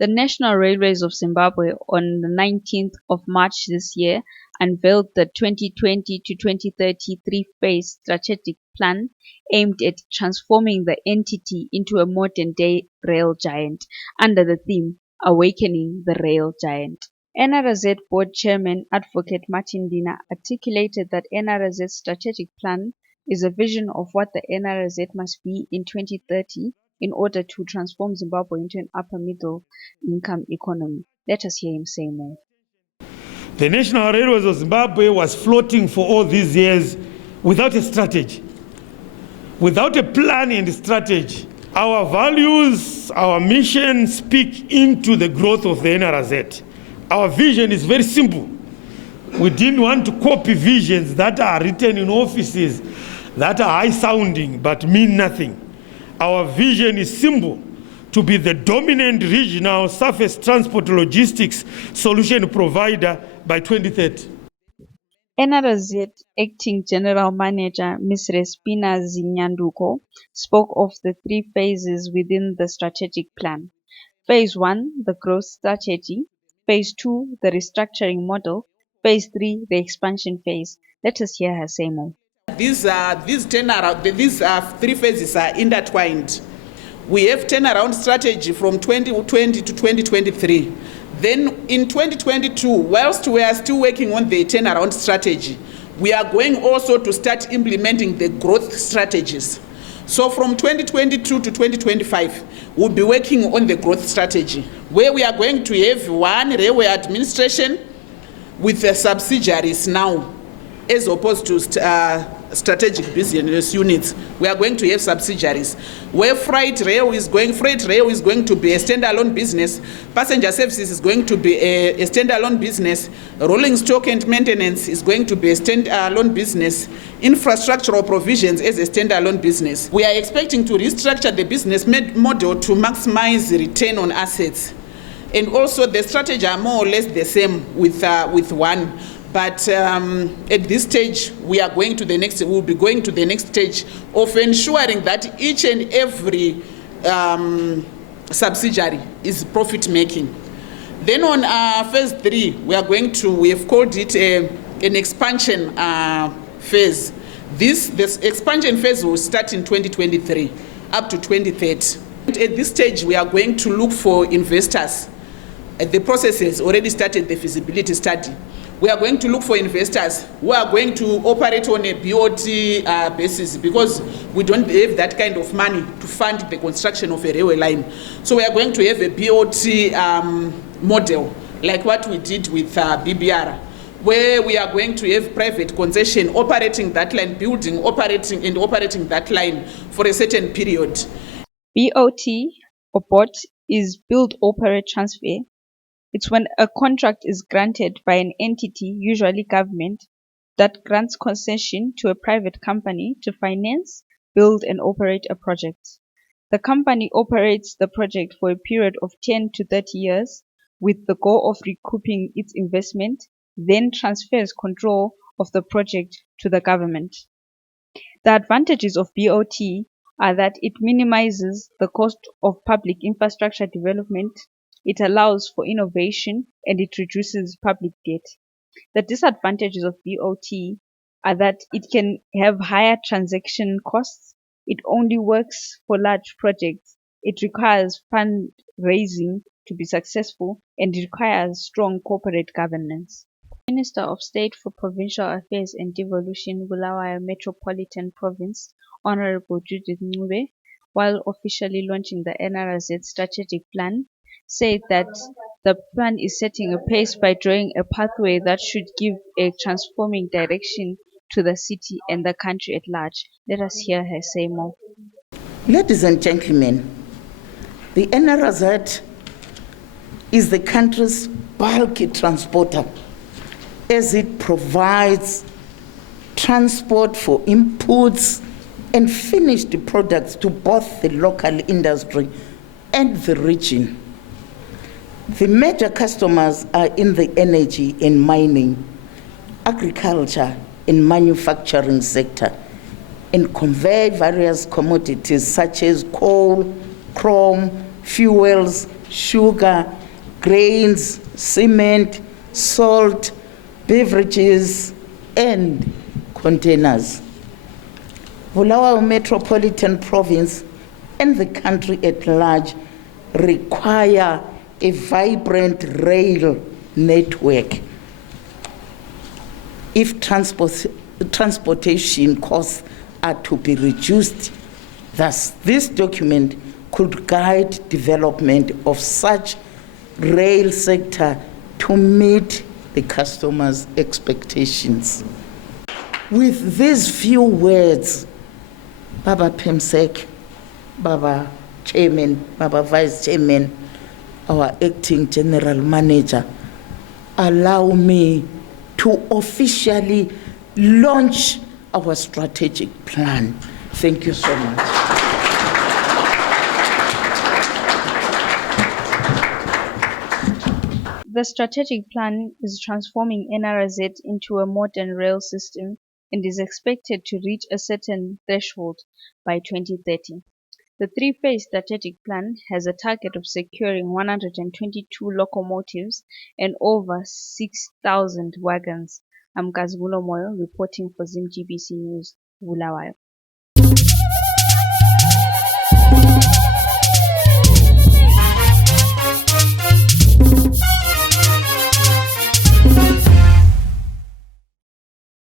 The National Railways of Zimbabwe on the 19th of March this year unveiled the 2020 to 2030 three-phase strategic plan aimed at transforming the entity into a modern-day rail giant under the theme Awakening the Rail Giant. NRZ Board Chairman Advocate Martin Dina articulated that NRZ's strategic plan is a vision of what the NRZ must be in 2030 in order to transform Zimbabwe into an upper middle income economy. Let us hear him say more. The National Railways of Zimbabwe was floating for all these years without a strategy, without a plan and strategy. Our values, our mission speak into the growth of the NRZ. Our vision is very simple. We didn't want to copy visions that are written in offices that are high-sounding but mean nothing. Our vision is simple: to be the dominant regional surface transport logistics solution provider by 2030. NRZ Acting General Manager Ms. Respina Zinyanduko spoke of the three phases within the strategic plan. Phase 1, the growth strategy. Phase 2, the restructuring model. Phase 3, the expansion phase. Let us hear her say more. These three phases are intertwined. We have turnaround strategy from 2020 to 2023. Then in 2022, whilst we are still working on the turnaround strategy, we are going also to start implementing the growth strategies. So from 2022 to 2025, we'll be working on the growth strategy, where we are going to have one railway administration with the subsidiaries now, as opposed to strategic business units. We are going to have subsidiaries where freight rail is going to be a standalone business, passenger services is going to be a standalone business, rolling stock and maintenance is going to be a standalone business, infrastructural provisions as a standalone business. We are expecting to restructure the business model to maximize the return on assets. And also the strategy are more or less the same with one. But at this stage, we'll be going to the next stage of ensuring that each and every subsidiary is profit making. Then on phase 3, we have called it an expansion phase. This expansion phase will start in 2023 up to 2030. At this stage, we are going to look for investors. The process has already started, the feasibility study. We are going to look for investors who are going to operate on a BOT basis, because we don't have that kind of money to fund the construction of a railway line. So we are going to have a BOT model, like what we did with BBR, where we are going to have private concession operating that line, operating that line for a certain period. BOT or BOT is build, operate, transfer. It's when a contract is granted by an entity, usually government, that grants concession to a private company to finance, build and operate a project. The company operates the project for a period of 10 to 30 years with the goal of recouping its investment, then transfers control of the project to the government. The advantages of BOT are that it minimizes the cost of public infrastructure development, it allows for innovation, and it reduces public debt. The disadvantages of BOT are that it can have higher transaction costs, it only works for large projects, it requires fundraising to be successful, and it requires strong corporate governance. Minister of State for Provincial Affairs and Devolution, Bulawayo Metropolitan Province, Honorable Judith Ncube, while officially launching the NRZ strategic plan, said that the plan is setting a pace by drawing a pathway that should give a transforming direction to the city and the country at large. Let us hear her say more. Ladies and gentlemen, the NRZ is the country's bulky transporter, as it provides transport for inputs and finished products to both the local industry and the region. The major customers are in the energy and mining, agriculture and manufacturing sector, and convey various commodities such as coal, chrome, fuels, sugar, grains, cement, salt, beverages, and containers. Bulawayo Metropolitan Province and the country at large require a vibrant rail network. If transportation costs are to be reduced, thus this document could guide development of such rail sector to meet the customers' expectations. With these few words, Baba Pemsek, Baba Chairman, Baba Vice Chairman, our Acting General Manager, allow me to officially launch our strategic plan. Thank you so much. The strategic plan is transforming NRZ into a modern rail system and is expected to reach a certain threshold by 2030. The three-phase strategic plan has a target of securing 122 locomotives and over 6,000 wagons. I'm Kazibulo Moyo reporting for Zim GBC News, Bulawayo.